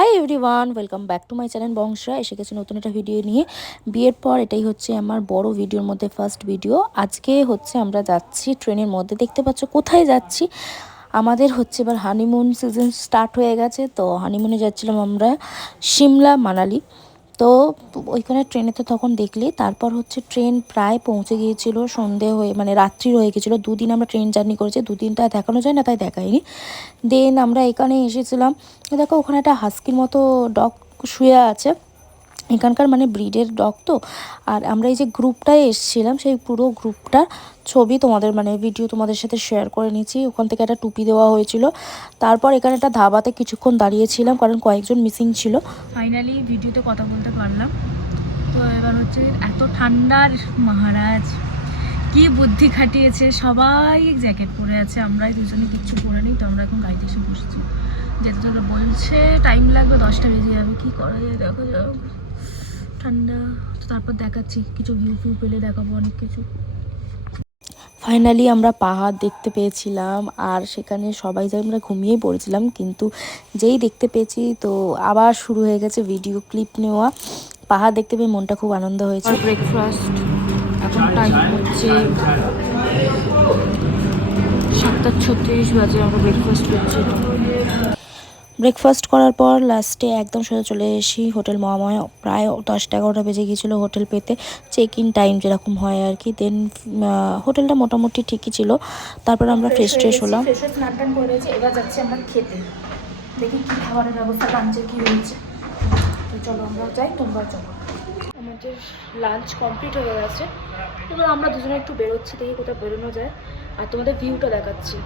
High everyone, welcome back to my channel বংশরা। এসে গেছে নতুন একটা ভিডিও নিয়ে। বিয়ের পর এটাই হচ্ছে আমার বড় ভিডিওর মধ্যে ফার্স্ট ভিডিও। আজকে হচ্ছে আমরা যাচ্ছি ট্রেনের মধ্যে, দেখতে পাচ্ছ কোথায় যাচ্ছি। আমাদের হচ্ছে এবার হানিমুন সিজন স্টার্ট হয়ে গেছে, তো হানিমুনে যাচ্ছিলাম আমরা সিমলা মানালি। তো ওইখানে ট্রেনে তো তখন দেখলি, তারপর হচ্ছে ট্রেন প্রায় পৌঁছে গিয়েছিল, সন্ধে হয়ে মানে রাত্রি হয়ে গেছিলো। দুদিন আমরা ট্রেন জার্নি করেছি, দুদিনটা দেখানো যায় না তাই দেখাইনি। দেন আমরা এখানে এসেছিলাম। দেখো ওখানে একটা হাস্কির মতো ডগ শুয়ে আছে, এখানকার মানে ব্রিডের ডগ তো। আর আমরা এই যে গ্রুপটায় এসেছিলাম, সেই পুরো গ্রুপটার ছবি তোমাদের মানে ভিডিও তোমাদের সাথে শেয়ার করে নিচ্ছি। ওখান থেকে একটা টুপি দেওয়া হয়েছিল। তারপর এখানে একটা ধাবাতে কিছুক্ষণ দাঁড়িয়েছিলাম, কারণ কয়েকজন মিসিং ছিল। ফাইনালি ভিডিওতে কথা বলতে পারলাম। তো এবার হচ্ছে এত ঠান্ডার মহারাজ কি বুদ্ধি খাটিয়েছে, সবাই জ্যাকেট পরে আছে, আমরা দুজনে কিচ্ছু পরে নিই। তো আমরা এখন গাড়িতে এসে বসেছি, যেতে যেতে বলছে টাইম লাগবে, 10টা বেজে যাবে, কী করা যায় দেখো যাও ঠান্ডা। তো তারপর দেখাচ্ছি, কিছু ভিউ ফিউ পেলে দেখাবো অনেক কিছু। ফাইনালি আমরা পাহাড় দেখতে পেয়েছিলাম, আর সেখানে সবাই যাই আমরা ঘুমিয়েই পড়েছিলাম, কিন্তু যেই দেখতে পেয়েছি তো আবার শুরু হয়ে গেছে ভিডিও ক্লিপ নেওয়া। পাহাড় দেখতে পেয়ে মনটা খুব আনন্দ হয়েছে। ব্রেকফাস্ট এখন টাইম হচ্ছে 7:36 বাজে, আমরা ব্রেকফাস্ট করছি। ব্রেকফাস্ট করার পর লাস্টে একদম সোজা চলে এসি হোটেল মহামায়া। প্রায় 10-11টা বেজে গিয়েছিলো হোটেল পেতে, চেক ইন টাইম যেরকম হয় আর কি। দেন হোটেলটা মোটামুটি ঠিকই ছিল। তারপর আমরা ফ্রেশ হলাম, স্নান টান করে রয়েছে। এবার যাচ্ছি আমরা খেতে, দেখি কী খাবারের ব্যবস্থা, লাঞ্চে কী হয়েছে। তো চলো আমরা যাই, তোমরা চলো। আমাদের লাঞ্চ কমপ্লিট হয়ে গেছে, এবার আমরা দুজনে একটু বেরোচ্ছি, দেখি কোথাও বেরোনো যায়। আর তোমাদের ভিউটা দেখাচ্ছি।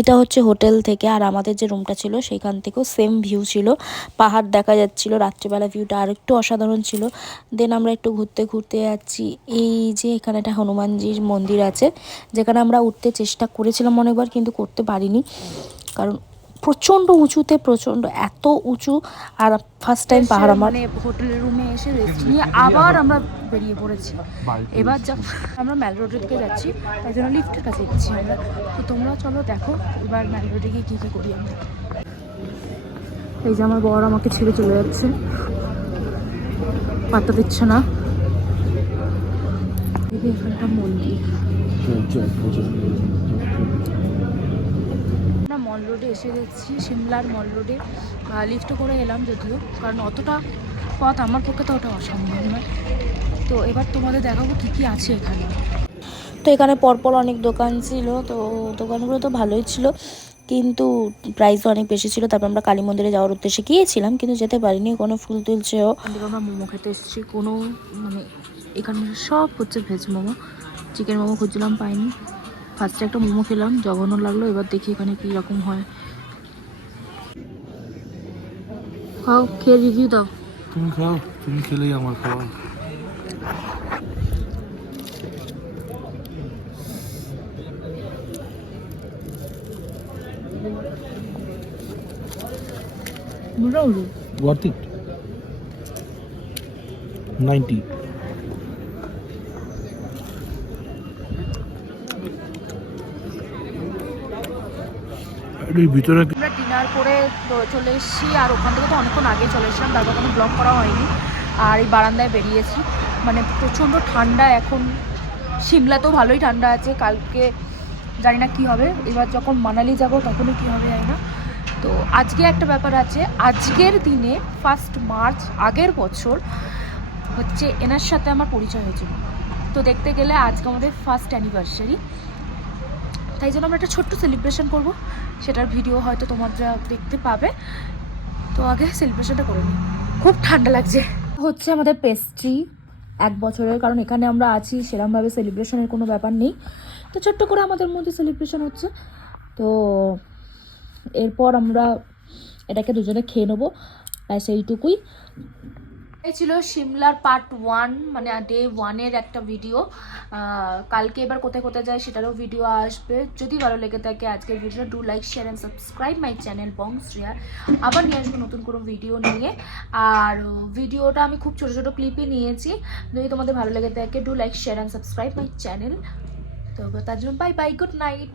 এটা হচ্ছে হোটেল থেকে, আর আমাদের যে রুমটা ছিল সেইখান থেকেও সেম ভিউ ছিল, পাহাড় দেখা যাচ্ছিল। রাত্রিবেলা ভিউটা আর একটু অসাধারণ ছিল। দেন আমরা একটু ঘুরতে ঘুরতে যাচ্ছি। এই যে এখানে একটা হনুমানজির মন্দির আছে, যেখানে আমরা উঠতে চেষ্টা করেছিলাম অনেকবার, কিন্তু করতে পারিনি, কারণ প্রচণ্ড উঁচুতে, প্রচণ্ড এত উঁচু। আর ফার্স্ট টাইম পাহাড় আমার। মানে হোটেলের রুমে এসে রেস্ট নিয়ে আবার আমরা বেরিয়ে পড়েছি। এবার আমরা ম্যাল রোডের দিকে যাচ্ছি, তাই জন্য লিফটের কাছে যাচ্ছি আমরা। তো তোমরা চলো দেখো এবার ম্যাল রোডে গিয়ে কী কী করি আমরা। এই যে আমার বর আমাকে ছেড়ে চলে যাচ্ছে, পাত্তা দিচ্ছে না। এখানটা মন্দির, মল রোডে এসে গেছি, সিমলার মল রোডে। লিফটে করে এলাম যদিও, কারণ অতটা পথ আমার পক্ষে তো ওটা অসম্ভব নয়। তো এবার তোমাদের দেখাবো কী কী আছে এখানে। তো এখানে পরপর অনেক দোকান ছিল, তো দোকানগুলো তো ভালোই ছিল, কিন্তু প্রাইসও অনেক বেশি ছিল। তারপর আমরা কালী মন্দিরে যাওয়ার উদ্দেশ্যে গিয়েছিলাম, কিন্তু যেতে পারিনি, কোনো ফুল তুলছেও। আমরা মোমো খেতে এসেছি, কোনো মানে এখানে সব হচ্ছে ভেজ মোমো। চিকেন মোমো খুঁজছিলাম, পাইনি। ফার্স্টে একটা মোমো খেলাম, জঘন্য লাগলো। এবার দেখি এখানে কী রকম হয়। খাও, খেয়ে রিভিউ দাও। তুমি খাও, তুমি খেলেই আমার খাওয়া। Worth it. 90. ভিতরে আমরা ডিনার করে চলে এসেছি, আর ওখান থেকে তো অনেকক্ষণ আগে চলে এসেছিলাম, তারপর কোনো ব্লগ করা হয়নি। আর এই বারান্দায় বেরিয়েছি, মানে প্রচণ্ড ঠান্ডা এখন। সিমলাতেও ভালোই ঠান্ডা আছে, কালকে জানি না কী হবে। এবার যখন মানালি যাব তখনই কী হবে জানি না। তো আজকে একটা ব্যাপার আছে, আজকের দিনে 1 মার্চ আগের বছর হচ্ছে এনার সাথে আমার পরিচয় হয়েছিল। তো দেখতে গেলে আজকে আমাদের ফার্স্ট অ্যানিভার্সারি, তাই জন্য আমরা একটা ছোট্ট সেলিব্রেশন করব, সেটার ভিডিও হয়তো তোমরা দেখতে পাবে। তো আগে সেলিব্রেশনটা করে নিই, খুব ঠান্ডা লাগছে। হচ্ছে আমাদের পেস্ট্রি 1 বছরের, কারণ এখানে আমরা আছি, সেরকমভাবে সেলিব্রেশনের কোনো ব্যাপার নেই, তো ছোট্ট করে আমাদের মধ্যে সেলিব্রেশন হচ্ছে। তো এরপর আমরা এটাকে দুজনে খেয়ে নেবো, ব্যাস এইটুকুই। এই ছিল সিমলার পার্ট 1, মানে ডে 1-এর একটা ভিডিও। কালকে এবার কোথায় কোথায় যায় সেটারও ভিডিও আসবে। যদি ভালো লেগে থাকে আজকের ভিডিওটা, do like share and subscribe my channel বংশ্রিয়া। আবার নিয়ে আসবো নতুন কোনো ভিডিও নিয়ে। আর ভিডিওটা আমি খুব ছোটো ছোটো ক্লিপই নিয়েছি, যদি তোমাদের ভালো লেগে থাকে do like share and subscribe my channel. তো তার জন্য বাই বাই, গুড নাইট।